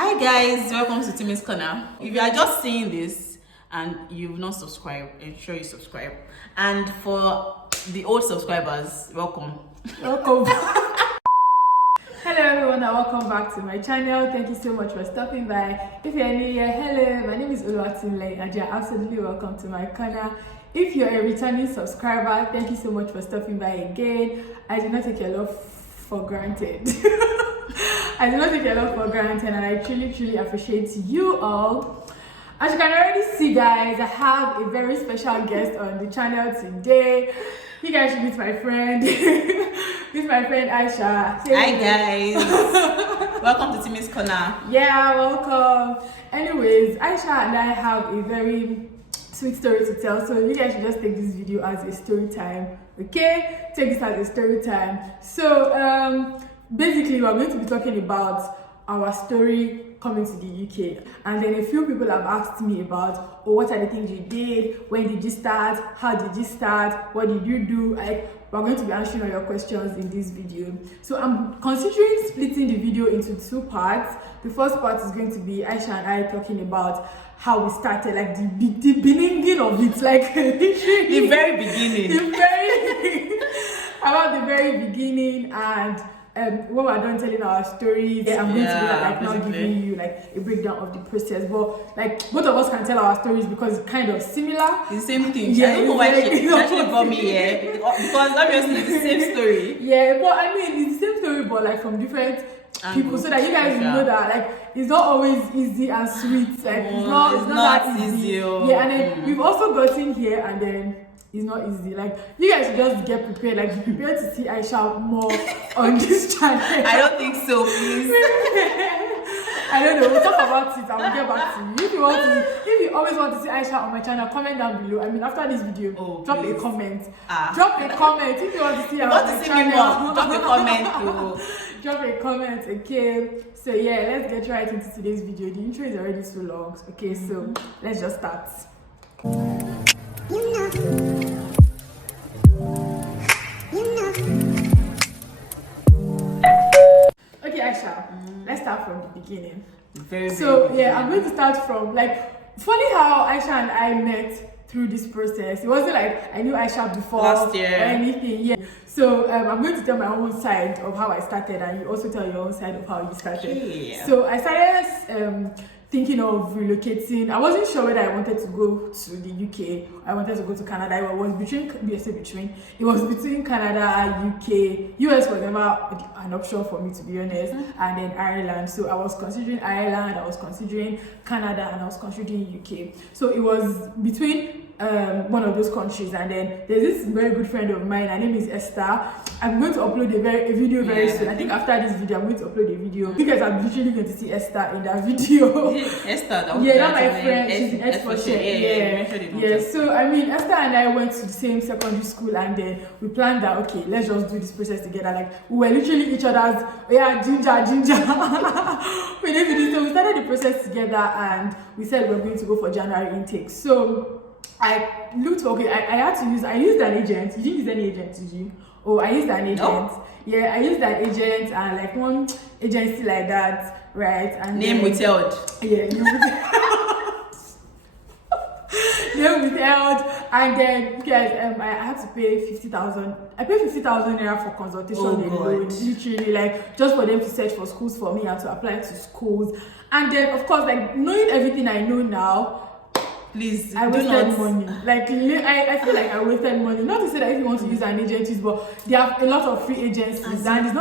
Hi guys, welcome to Timmy's Corner. If you are just seeing this and you've not subscribed, ensure you subscribe. And for the old subscribers, welcome. Welcome. Hello everyone and welcome back to my channel. Thank you so much for stopping by. If you're new here, hello, my name is Oluwatimilei and you're absolutely welcome to my corner. If you're a returning subscriber, thank you so much for stopping by again. I do not take your love for granted. I do not take your love for granted and I truly appreciate you all. As you can already see guys, I have a very special guest on the channel today. You guys should meet my friend. This is my friend Aisha. Hi guys. Welcome to Timmy's Corner. Yeah, welcome. Anyways, Aisha and I have a very sweet story to tell, so you guys should just take this video as a story time. Okay, take this as a story time. So basically we're going to be talking about our story coming to the UK, and then a few people have asked me about, oh, what are the things you did, when did you start, how did you start, what did you do. We're going to be answering all your questions in this video. So I'm considering splitting the video into two parts. The first part is going to be Aisha and I talking about how we started, like the beginning of it, like the very beginning, about the very beginning, and when we're done telling our stories, I'm going to be like now giving you like a breakdown of the process. But like both of us can tell our stories because it's kind of similar. It's the same thing. Yeah, I don't know why she actually brought me here because obviously it's the same story. Yeah, but I mean it's the same story, but like from different people, so that you guys know that like it's not always easy and sweet. Like it's not that easy. Yeah, and then we've also gotten here, and then it's not easy. Like you guys should just get prepared. Like be prepared to see Aisha more on this channel. I don't think so, please. I don't know. We'll talk about it. I will get back to you. If you always want to see Aisha on my channel, comment down below. I mean, after this video, drop a comment. Drop a comment if you want to see her on my channel. Drop a comment. Drop a comment. Okay. So yeah, let's get right into today's video. The intro is already so long. Okay, so let's just start. Okay, Aisha, let's start from the beginning. I'm going to start from like funny how Aisha and I met through this process. It wasn't like I knew Aisha before last year or anything. Yeah. So I'm going to tell my own side of how I started, and you also tell your own side of how you started. Yeah. So I started thinking of relocating. I wasn't sure whether I wanted to go to the UK or I wanted to go to Canada. It was between Canada, UK. US was never an option for me, to be honest, and then Ireland. So I was considering Ireland, I was considering Canada, and I was considering UK. So it was between one of those countries, and then there's this very good friend of mine. Her name is Esther. I'm going to upload a video very soon. I think after this video I'm going to upload a video. You guys are literally going to see Esther in that video. Esther, that's my friend. She's in Expo. Yeah. So I mean, Esther and I went to the same secondary school, and then we planned that okay, let's just do this process together. Like we were literally each other's ginger. We did this, so we started the process together, and we said we were going to go for January intake. So I looked I used an agent. You didn't use any agent, did you? Oh, I used an agent. No. Yeah, I used an agent and like one agency like that, right? And name withheld. Yeah, name withheld. And then guys, I had to pay 50,000. I paid 50,000 naira for consultation alone, literally, like just for them to search for schools for me and to apply to schools. And then of course, like knowing everything I know now, please, I wasted money. Like I feel like I wasted money. Not to say that if you want to use an agency, but there are a lot of free agencies, and it's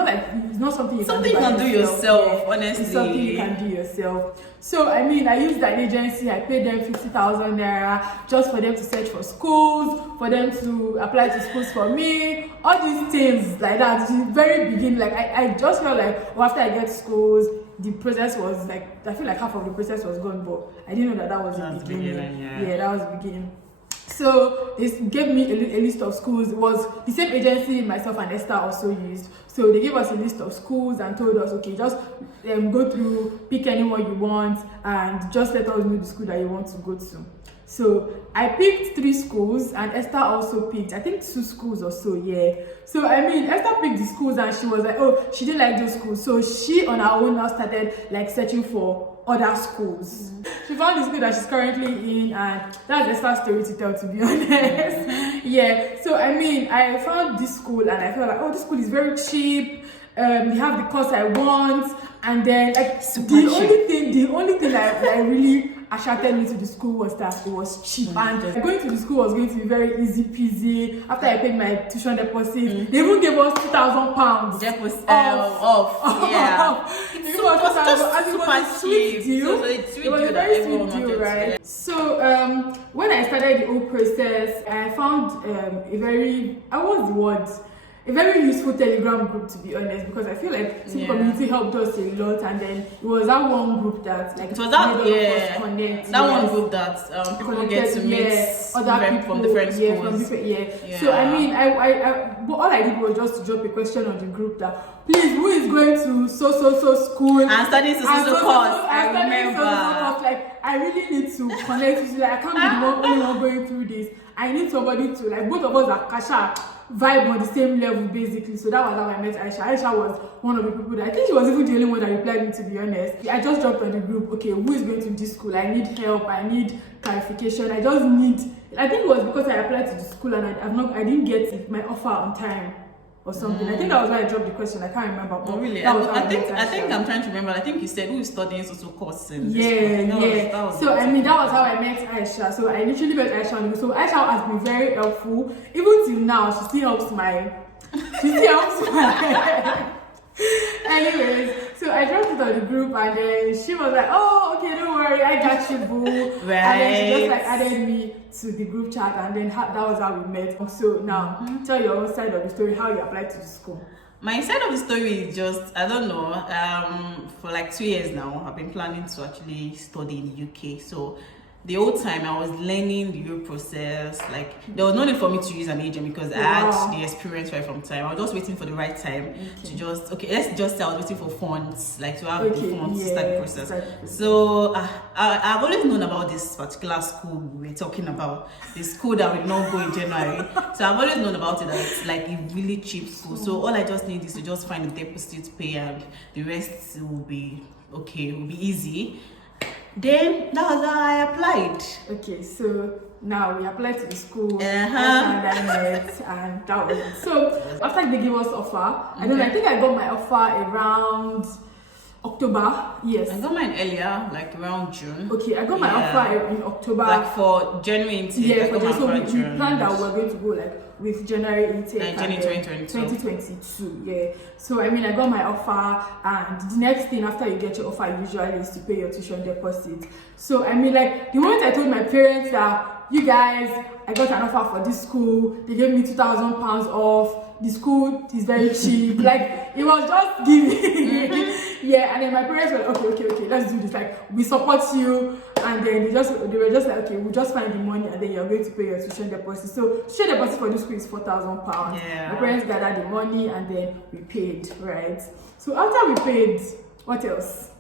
not something you can do yourself. Honestly, it's something you can do yourself. So I mean, I used an agency. I paid them 50,000 naira just for them to search for schools, for them to apply to schools for me. All these things like that. The very beginning, like I just felt like after I get schools, the process was like, I feel like half of the process was gone, but I didn't know that was the beginning. Yeah, that was the beginning. So they gave me a list of schools. It was the same agency myself and Esther also used. So they gave us a list of schools and told us, okay, just go through, pick anyone you want, and just let us know the school that you want to go to. So I picked 3 schools and Esther also picked, I think 2 schools or so, yeah. So I mean, Esther picked the schools and she was like, oh, she didn't like those schools. So she on her own now started like searching for other schools. She found the school that she's currently in, and that's Esther's story to tell, to be honest. Yeah, so I mean, I found this school and I felt like, oh, this school is very cheap. They have the course I want, and then like the only thing that really attracted me to the school was that it was cheap, and going to the school was going to be very easy peasy. After I paid my tuition deposit, they even gave us £2,000 deposit off. Yeah, it was a sweet deal. It was a very sweet deal, right? So when I started the whole process, I found a very useful Telegram group, to be honest, because I feel like Team Community helped us a lot, and then it was that one group that like it was that one group that people get to meet other people from different schools. So I mean, but all I did was just to drop a question on the group that, please, who is going to so school and studying so course? I remember. Like, I really need to connect with you. Like, I can't be the only one going through this. I need somebody to, like, both of us are Kasha vibe on the same level, basically. So that was how I met Aisha. Aisha was one of the people that I think she was even the only one that replied me, to be honest. I just dropped on the group, okay, who is going to this school? I need help, I need clarification, I think it was because I applied to the school and I didn't get my offer on time or something. I think that was why I dropped the question. I can't remember. Oh, really? I think I'm trying to remember. I think you said who is studying social courses. Yeah. So I mean, that was how I met Aisha. So I literally met Aisha. So Aisha has been very helpful. Even till now, she still helps my. Anyways, so I dropped it on the group, and then she was like, "Oh, okay, don't worry, I got you, boo." Right. And then she just like added me to the group chat, and then that was how we met. So now, tell your own side of the story, how you applied to the school. My side of the story is just, I don't know, for like 2 years now, I've been planning to actually study in the UK. So the whole time I was learning the whole process, like there was no need for me to use an agent because I had the experience right from time. I was just waiting for the right time to let's just say I was waiting for funds, like to have the funds to start the process. So I've always known about this particular school we were talking about, the school that will not go in January. So I've always known about it, that it's like a really cheap school. So all I just need is to just find a deposit to pay, and the rest will be okay, will be easy. Then that was how I applied. Okay, so now we applied to the school, and I met, and that was it. So after they gave us offer, I think I got my offer around October. Yes, I got mine earlier, like around June. Okay, I got my offer in October, like for January intake. Yeah, so we planned that we were going to go like with January intake and January 2022. Yeah, so I mean, I got my offer, and the next thing after you get your offer usually is to pay your tuition deposit. So I mean, like the moment I told my parents that, you guys, I got an offer for this school, they gave me £2,000 off, the school is very cheap, like it was just giving. Yeah, and then my parents were like, okay, let's do this, like we support you. And then they were just like, okay, we'll just find the money, and then you're going to pay your tuition deposit. So tuition deposit for this school is £4,000. Yeah. My parents gathered the money, and then we paid, right? So after we paid, what else?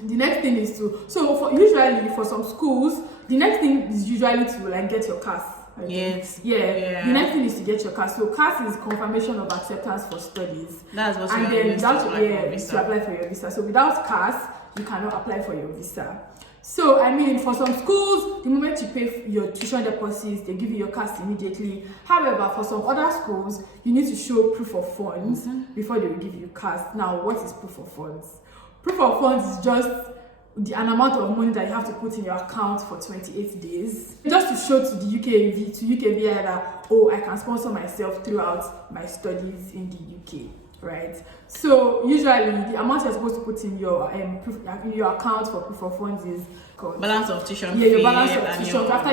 The next thing is usually for some schools, the next thing is usually to like get your CAS. Yes. Yeah. The next thing is to get your CAS. So CAS is confirmation of acceptance for studies. That's what you need to apply for your visa. So without CAS, you cannot apply for your visa. So I mean, for some schools, the moment you pay your tuition deposits, they give you your CAS immediately. However, for some other schools, you need to show proof of funds before they will give you CAS. Now, what is proof of funds? Proof of funds is just an amount of money that you have to put in your account for 28 days, just to show to the UKVI that, oh, I can sponsor myself throughout my studies in the UK, right? So usually the amount you're supposed to put in your account for proof of funds is balance of tuition fee. Yeah, your balance of tuition after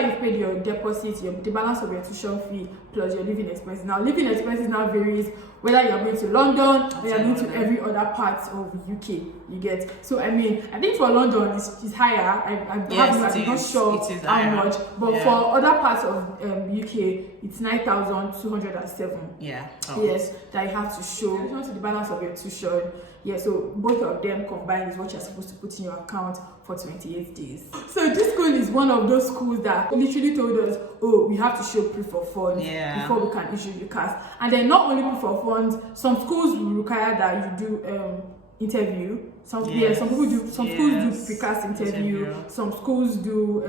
you've paid your deposit, the balance of your tuition fee plus your living expenses. Now, living expenses now varies whether you're going to London or you're going to every other part of the UK. You get. So I mean, I think for London it's higher. I'm not sure how much, but for other parts of UK it's 9,207. Yeah. Yes, that you have to show. show to the balance of your tuition. Yeah, so both of them combined is what you're supposed to put in your account for 28 days. So this school is one of those schools that literally told us, oh, we have to show proof of funds before we can issue the CAS. And then not only proof of funds, some schools will require that you do interview. Some people do. Some schools do pre-CAS interview. Some schools do.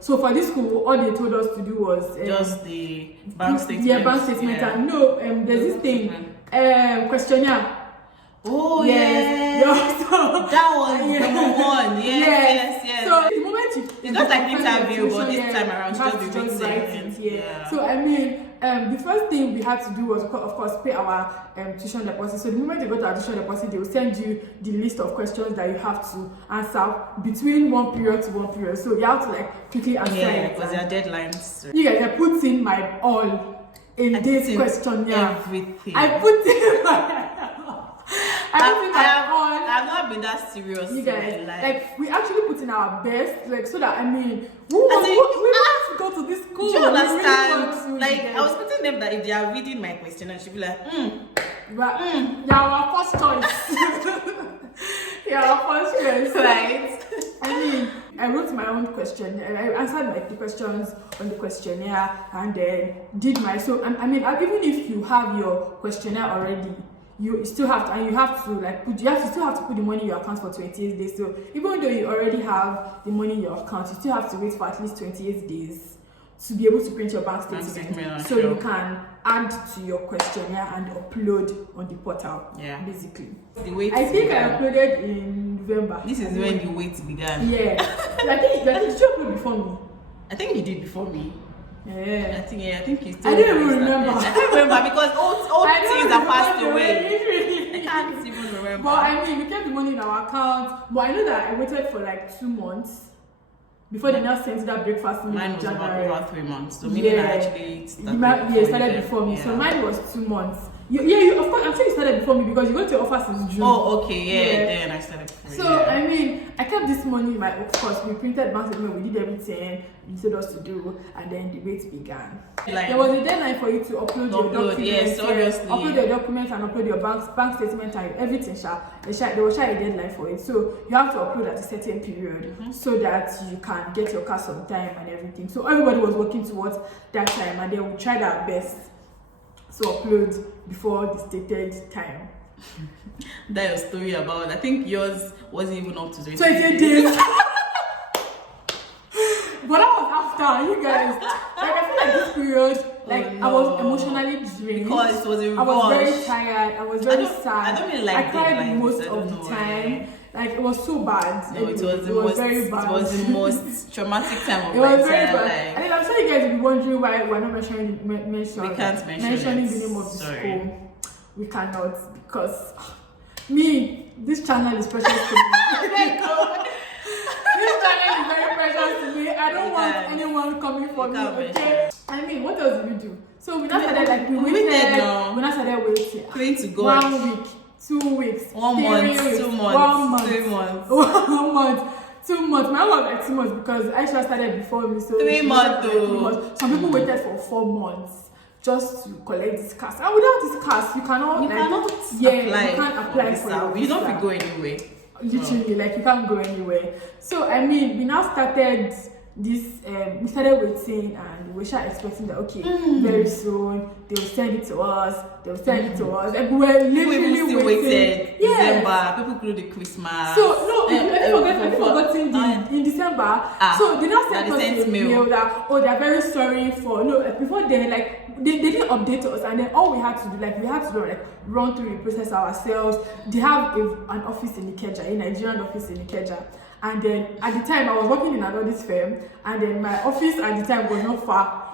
So for this school, all they told us to do was just the bank statement. Yeah, bank statement. Yeah. And no, there's this thing, questionnaire. Oh yes. So, that was number one. Yes. So the moment it's not like interview, but this time around you just be written. Yeah. So I mean, the first thing we had to do was, of course, pay our tuition deposit. So the moment you go to our tuition deposit, they will send you the list of questions that you have to answer between one period to one period. So you have to like quickly answer. Yeah, because there are deadlines. You guys, I put in my all in this questionnaire. Everything. I put in my I've not been that serious. You guys, like we actually put in our best, like so that we want to go to this school. Do you understand? I was putting them that if they are reading my question, I should be like, you're our first choice. You're our first choice, right? I wrote my own question. I answered the questions on the questionnaire and then did my. So even if you have your questionnaire already, you still have to, and you still have to put the money in your account for 28 days. So even though you already have the money in your account, you still have to wait for at least 28 days to be able to print your bank statement, so you can add to your questionnaire and upload on the portal. Yeah, basically. I think I uploaded in November. This is when the wait began. Yeah. I think did you upload before me? I think you did before me. Yeah. I think you still. I don't even remember. I don't remember because all things are passed away. I can't even remember. But we kept the money in our account. But I know that I waited for like 2 months before they now sent that breakfast meal in January. Mine was over 3 months. So meaning I actually started before me. Yeah. So mine was 2 months. You of course, I'm sure you started before me because you got your offer since June. Oh, okay, yeah. Then I started before. So I kept this money. Of course, we printed bank statement, we did everything you told us to do, and then the wait began. There was a deadline for you to upload your documents. Yes, obviously. Upload your documents and upload your bank statement and everything. There was a deadline for it, so you have to upload at a certain period so that you can get your CAS on time and everything. So everybody was working towards that time, and then we tried our best to upload before the stated time. That your story about, I think yours wasn't even up to 28 days. But that was after, you guys. I feel like this period, I was emotionally drained. Because it was a rush. I was very tired. I was very sad. I don't really like I cried deadlines, most of the time. It was so bad. No, it was very bad. It was the most traumatic time of my entire life. And I'm sure you guys will be wondering why we're not mentioning we can't mentioning the name of the school. We cannot, because this channel is precious to me. This channel is very precious to me. I don't want anyone coming for me. Okay. What else did we do? So we now started we now started waiting. Praying to God. 1 week, 2 weeks, 1 month, 2 months, 3 months. 1 month, 2 months. Mine was like 2 months because Aisha started before me. So 3 months. Some people waited for 4 months just to collect this CAS. And without this CAS, you cannot apply. You can't apply for it. You don't go anywhere. Literally, you can't go anywhere. So we now started this. We started waiting, and we were expecting that very soon they will send it to us. And we were literally waited. December, people close the Christmas. So I forgotten in December. So they now sent us a mail that they are very sorry for before they they didn't update us, and then all we had to do run through the process ourselves. They have an office in Ikeja, a Nigerian office in Ikeja. And then at the time I was working in an audit firm, and then my office at the time was not far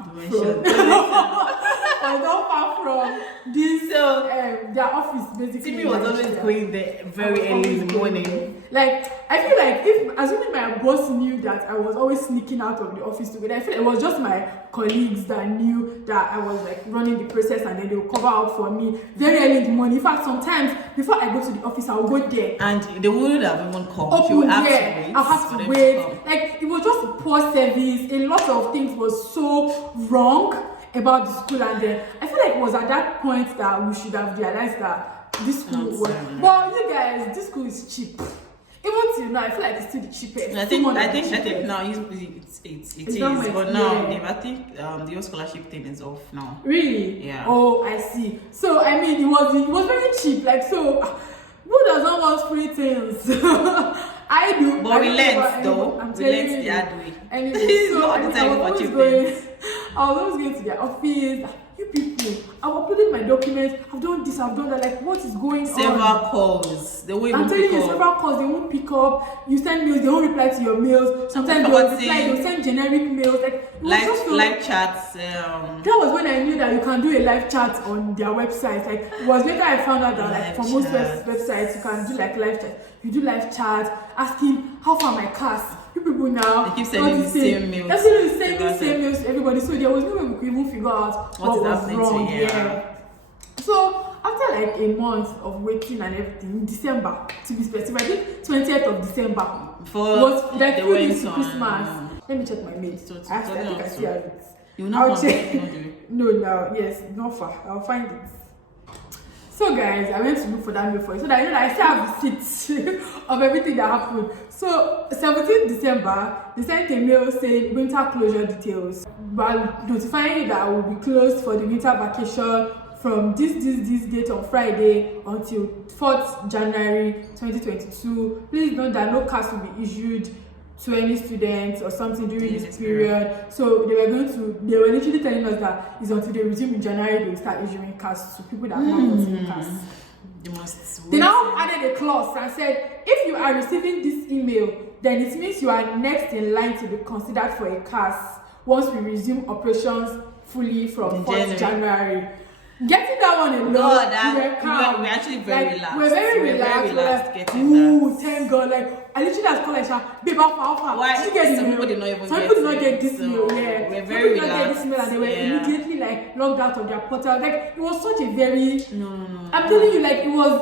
from this their office basically. Timmy was always going there very early in the morning. I feel like if assuming my boss knew that I was always sneaking out of the office together, I feel like it was just my colleagues that knew that I was running the process, and then they would cover up for me very early in the morning. In fact, sometimes before I go to the office, I will go there. And they wouldn't have even come. She would have to wait. I have to wait. It was just poor service. A lot of things was so wrong about the school, and then I feel like it was at that point that we should have realized that this school was. But you guys, this school is cheap. Even till now, I feel like it's still the cheapest. I think now it is, but now I think the whole scholarship thing is off now. Really? Yeah. Oh, I see. So I mean, it was very cheap. Like, so who doesn't want free things? I do. But we learned though. We learned the hard way. Anyway, so I was always going to their office. You people, I've uploaded my documents, I've done this, I've done that. Like, what is going on? Several calls. They won't I'm telling you, up. several calls, they won't pick up. You send mails, they won't reply to your mails. Sometimes they won't reply, they'll send generic mails. Like live chats. That was when I knew that you can do a live chat on their website. Like, it was later I found out that like for most websites you can do like live chat. You do live chat, asking how far my CAS. You people now they keep sending the same mails. Everybody sending the same mails to everybody. So there was no way we could even figure out what was wrong. Yeah. So after like a month of waiting and everything, in December, to be specific, I think 20th of December was like 2 days to Christmas. Let me check my mail. I think I see it. You will not check. No, yes, not far. I'll find it. So guys, I went to look for that mail for you so that I know that I still have receipts of everything that happened. So 17th December, they sent a mail saying winter closure details, but notifying you that I will be closed for the winter vacation from this date on Friday until 4th January 2022. Please note that no CAS will be issued to any students or something during this period. So they were literally telling us that it's until they resume in January they will start issuing CAS to people that have not gotten CAS. They now added a clause and said, if you are receiving this email, then it means you are next in line to be considered for a CAS once we resume operations fully from 4th January. Getting that one alone, we're actually very relaxed. We're very relaxed. Ooh, thank God. Like, I literally just call like, babe, alpha. Why? Some people did not even get this mail. Yeah. We're very relaxed. Get this mail and they were immediately like logged out of their portal. Like, it was such a very I'm telling you, like, it was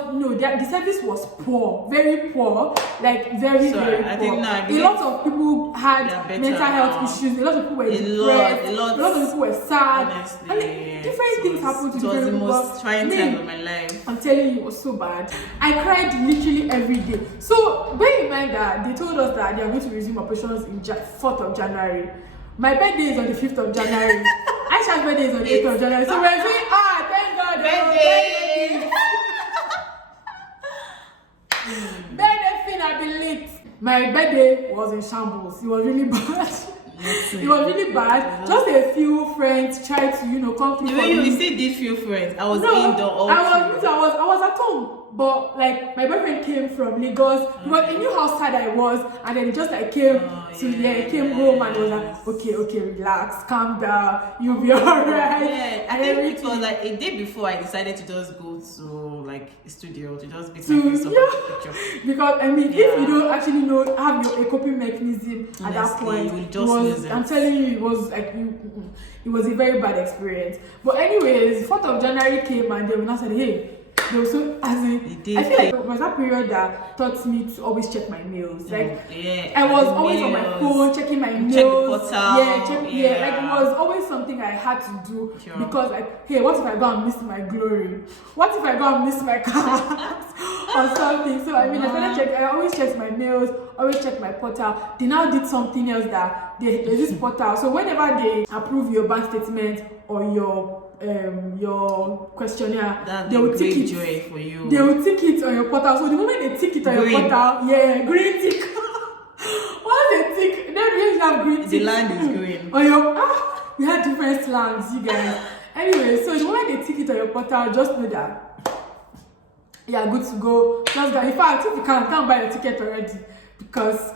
the service was poor, very poor, like very poor. A lot of people had mental health issues. A lot of people were depressed. A lot of people were sad. Honestly, and different things happened to it was the most trying time of my life. I'm telling you, it was so bad. I cried literally every day. So bear in mind that they told us that they are going to resume operations in 4th of January. My birthday is on the 5th of January. Aisha's birthday is on the 8th of January. So we're saying, thank God. Birthday. Birthday fin have been lit. My birthday was in shambles. It was really bad. It was really bad. Just a few friends tried to, come through. You see these few friends. I was indoor. I was at home. But like my boyfriend came from Lagos because he knew how sad I was, and then he just like came came home and was like, okay, relax, calm down, you'll be alright. Yeah, I think it was like a day before I decided to just go to like a studio to just be taking some picture. Because I mean, if you don't actually have a coping mechanism at that point, I'm telling you, it was like it was a very bad experience. But anyways, 4th of January came and they were not saying, hey. I feel like it was that period that taught me to always check my mails. Like I was always on my phone checking my mails. Check the portal. Like it was always something I had to do because like, hey, what if I go and miss my glory? What if I go and miss my cards or something? So I mean, I always check my mails, always check my portal. They now did something else that there's this portal. So whenever they approve your bank statement or your questionnaire, they will tick it for you. They will tick it on your portal. So the moment they tick it on your portal, green tick. Once they tick, then we have green tick. The land is green. On your we had different slangs, you guys. Anyway, so the moment they tick it on your portal, just know that good to go. Just that. In fact, if you can't buy your ticket already because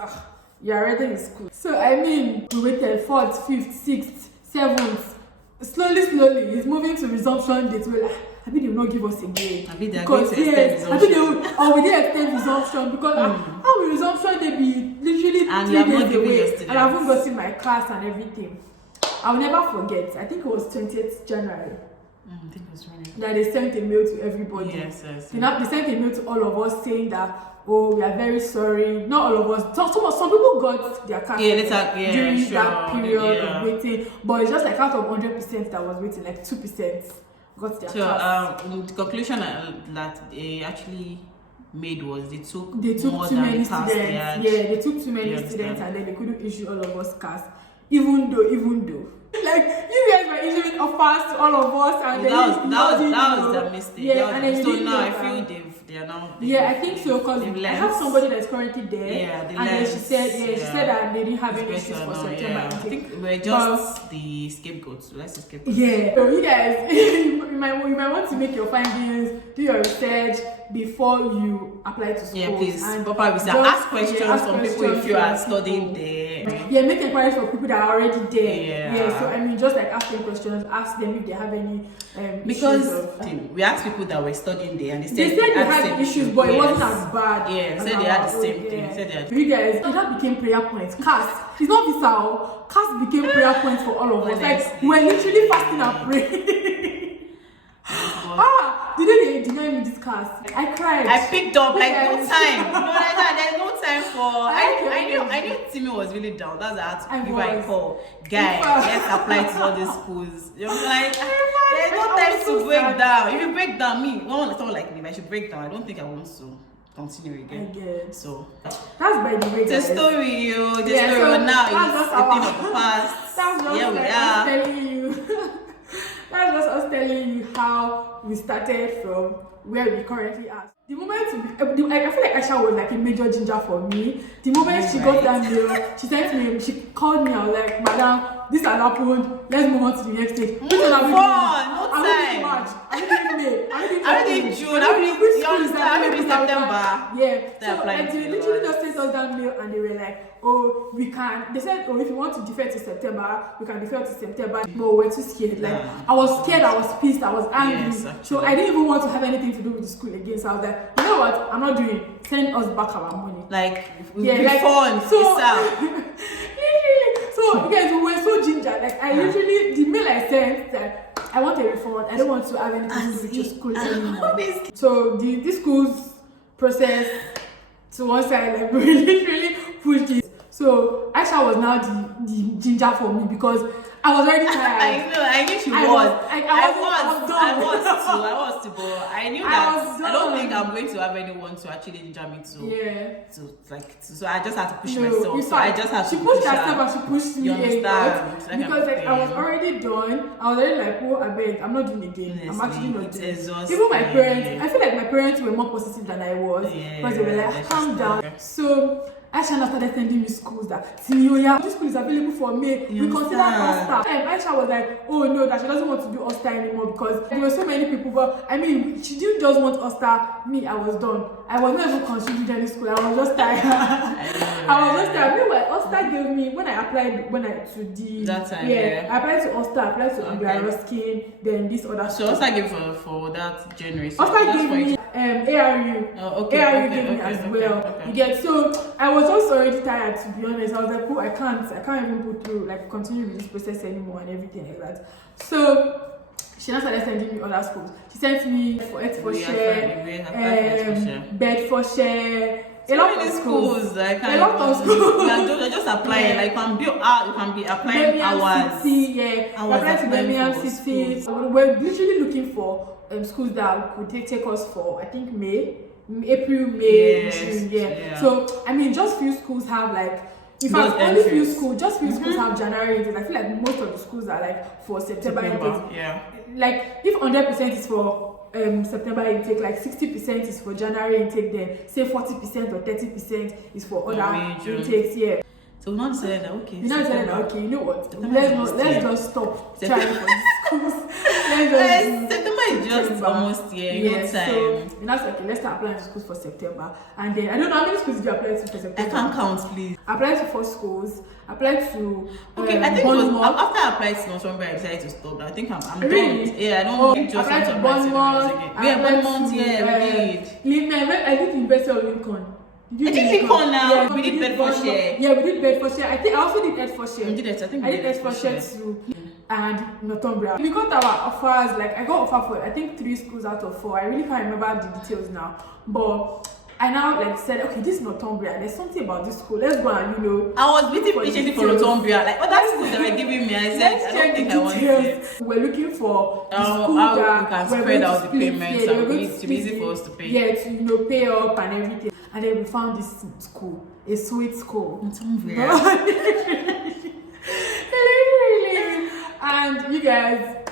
you're already in school. So I mean, we waited 4th, 5th, 6th, 7th. Slowly, it's moving to resumption date. Well, I think they will not give us again. I think they are going to extend resumption. I think they will. We did extend resumption because how will resumption they be literally and 3 days away, and I haven't gotten my class and everything. I will never forget. I think it was 20th January. I think it was right. That they sent a mail to everybody. Yes. They sent a mail to all of us saying that. Oh, we are very sorry. Not all of us. Some people got their cash during that period of waiting. But it's just like out of 100% that was waiting, like 2% got their So the conclusion that they actually made was they took more too than many the CAS students. they had. Yeah, they took too many students, and then they couldn't issue all of us CAS. Even though like you guys were issuing offers to all of us, and that was their mistake. Yeah, and then so now I feel they are now. Yeah, I think so, because I have somebody that's currently there. Yeah, and then she said that they didn't have any issues for September. Yeah. I think we're just the scapegoats. Let's scapegoats. Yeah. So you guys, you might want to make your findings, do your research before you apply to school. Yeah, please. And ask questions from people if you are studying there. Yeah, make inquiries for people that are already there. Yeah. So I mean, just like asking questions, ask them if they have any because we asked people that were studying there, and they said they had issues, but it wasn't as bad. Yeah, said they had the same thing. Said they had. You guys, that became prayer points. CAS, it's not visa. CAS became prayer points for all of us. Like we're literally fasting and praying. Did they deny me this CAS? I cried. I picked up like no time. There's no time for. I knew Timmy was really down. That's how I had to give her a call. Guy, let's apply to all these schools. You're like, there's no time to break down. If you break down, someone like me, if I should break down, I don't think I want to continue again. I get. So that's by the way. The story, now is the thing of the past. That's just Here we us are. telling you. That's just us telling you how we started from where we currently are. The moment I feel like Aisha was like a major ginger for me. The moment she got that mail, she sent me, she called me. I was like, Madam, this has happened. Let's move on to the next stage. No time. I'm in June. I'm in September. Yeah. So like, they literally just sent us that mail, and they were like, oh, we can. They said, oh, if you want to defer to September, we can defer to September. But we're too scared. Like, I was scared, I was pissed, I was angry. Yes, so I didn't even want to have anything to do with the school again. So I was like, you know what? I'm not doing it. Send us back our money. Like, refund. So, literally. So, you guys, we were so ginger. Like, I literally, the mail I sent, that I want a refund. I don't want to have anything to do with your school anymore. So, the school's process to one side, like, we literally pushed it. So Aisha was now the ginger for me, because I was already tired. I knew she was. I was too, but I knew that I don't think I'm going to have anyone to actually ginger me to. So I just had to push myself. So I just had to push her. She pushed herself and she pushed me. You understand? Because like, I was already done. I was already like, oh, I beg, I'm not doing it again. Honestly, I'm actually not doing it. Exhausting. Even my parents, I feel like my parents were more positive than I was. Because they were like, calm down. So Aisha now started sending me schools that, this school is available for me. We consider Ulster. And Aisha was like, oh no, that she doesn't want to do Ulster anymore, because there were so many people. But I mean, she didn't just want Ulster. Me, I was done. I was not even considering any school. I was just tired. Meanwhile, Ulster gave me, when I applied, to the that time, I applied to Ulster, I applied to Anglia Ruskin, then this other. So Ulster gave for that January. So Ulster gave me ARU. ARU gave me as well. You get, so I was just already tired, to be honest. I was like, oh, I can't even go through, like, continue with this process anymore and everything like that. So she now started sending me other schools. She sent me for Bedfordshire, a lot of schools. You're just applying. Like, you can be applying hours. Applying to Birmingham City. We're literally looking for schools that could take us for, I think, April, May, June. So I mean, just few schools have, like, in fact, only few schools have January intakes. I feel like most of the schools are like for September intakes. Like, if 100% is for September intake, like 60% is for January intake, then say 40% or 30% is for other intakes. So we now decided that, okay. You know what? Let's just stop trying for these schools. September is just almost here. So that's okay. Let's start applying to schools for September. And then I don't know how many schools did you apply to for September. I can't count, please. I applied to 4 schools. I applied to I think it was after I applied to Northumberland, I decided to stop. I think I'm really? done. Yeah, I don't just want to apply to Bournemouth. We I did University of Lincoln. I did Lincoln now. We did Bedfordshire. Yeah, we did Bedfordshire. I also did Bedfordshire. You did it. I did Bedfordshire too. And Northumbria. We got our offers. Like, I got offer for, I think, 3 schools out of 4. I really can't remember the details now. But I now like said, okay, this is Northumbria. There's something about this school. Let's go and I was waiting patiently for Northumbria. Like other schools that were giving me, I said, I don't think I want it. We're looking for the school how that we can spread out the payments and to be easy for us to pay. Yeah, to pay up and everything. And then we found this school, a sweet school. Northumbria. Literally. And you guys,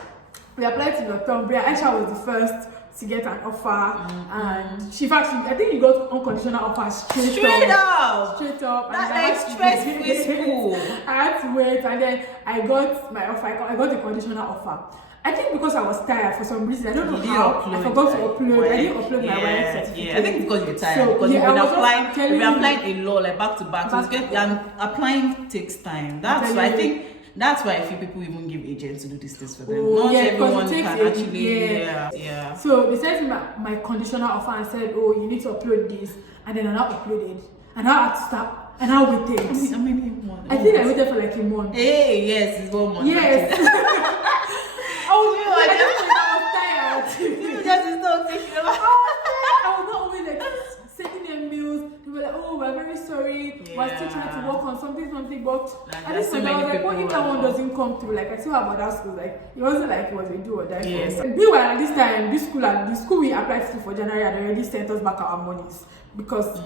we applied to Northumbria. Aisha was the first to get an offer, and she actually, I think you got unconditional offer straight up. That like stress-free school. I had to wait, and then I got my offer. I got a conditional offer. I think because I was tired for some reason. I don't know how. I forgot to upload. I didn't upload my WAEC certificate. Yeah, I think because you're tired. Because you've been applying a lot, like back to back. So applying takes time. That's why I think. That's why a few people even give agents to do these things for them. Not everyone can actually. Yeah. So they sent me my conditional offer and said, "Oh, you need to upload this," and then I now uploaded, and I had to stop, and I waited. How many months? I think I waited for like a month. Hey, yes, it's 1 month. Yes. I was tired. I was not always like sending them mails. They were like, "Oh, we're very sorry. We're still trying to work on something." But at this point, I was like, "What if that one doesn't come through?" Like I still have other schools. Like it wasn't like it was a do or die. Yes. Meanwhile, at this time, the school we applied to for January had already sent us back our monies because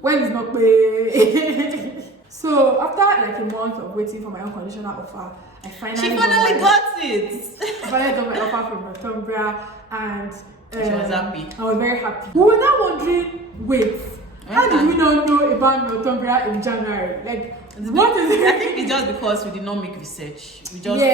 when it's not paid. So after like a month of waiting for my unconditional offer, I finally got it. I finally got my offer from Northumbria, and she was happy. I was very happy. We were now wondering, wait, how did we not know about Northumbria in January? Like, what is it? I think it's just because we did not make research. I feel like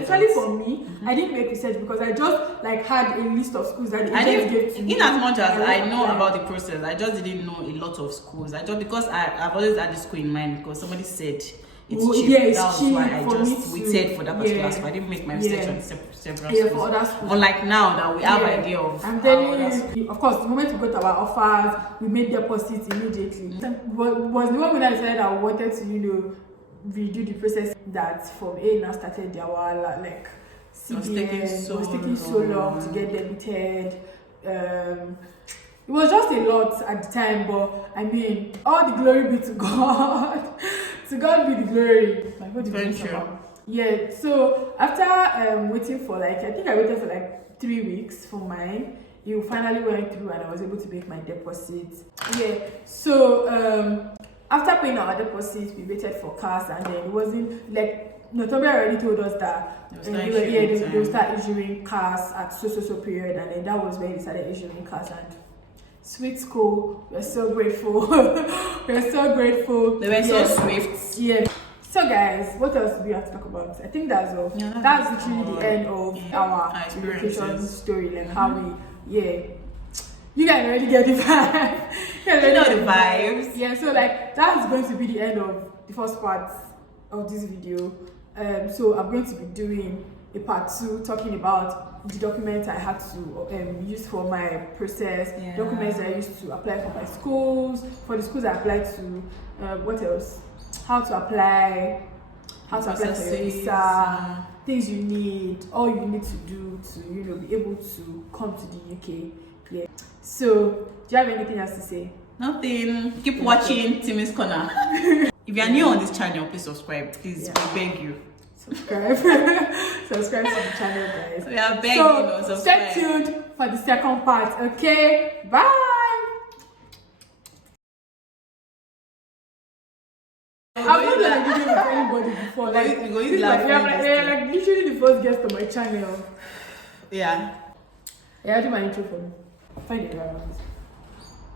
especially for me, I didn't make research because I just like had a list of schools that I didn't give to me. In as much as I know about the process, I just didn't know a lot of schools. Because I've always had this school in mind because somebody said it's cheap. Yeah, it's that was cheap why I for just waited for that particular school. I didn't make my research on several schools. For other schools. Unlike now that we have idea of. I'm telling you, of course, the moment we got our offers, we made deposits immediately. Was the moment I decided I wanted to, redo the process that from A now started their like CBN was taking so long to get debited. It was just a lot at the time, but I mean, all the glory be to God. To God be the glory. Yeah, so after waiting for I think I waited for like 3 weeks for mine. You finally went through and I was able to make my deposit. Yeah, so after paying our deposit, we waited for CAS, and then it wasn't like Northumbria already told us that they will start issuing CAS at so period, and then that was when they started issuing CAS. And sweet school, we're so grateful. We're so grateful. They were so swift. Yeah. So guys, what else do we have to talk about? I think that's all. Yeah, that's literally the end of our relocation story, like how we you guys already get the vibe. You know the vibes. Yeah, so like that's going to be the end of the first part of this video. So I'm going to be doing a part 2 talking about the documents I had to use for my process, documents I used to apply for my schools, for the schools I applied to, what else? How to apply for your visa, things you need, all you need to do to be able to come to the UK. Yeah. So, do you have anything else to say? Nothing. Keep watching Timmy's Corner. If you are new on this channel, please subscribe. Please, we beg you. Subscribe. Subscribe to the channel, guys. We are begging subscribe. Stay tuned for the second part. Okay, bye. I've not done a video with anybody before. Like literally the first guest on my channel. Yeah. Yeah, do my intro for me. Find it around.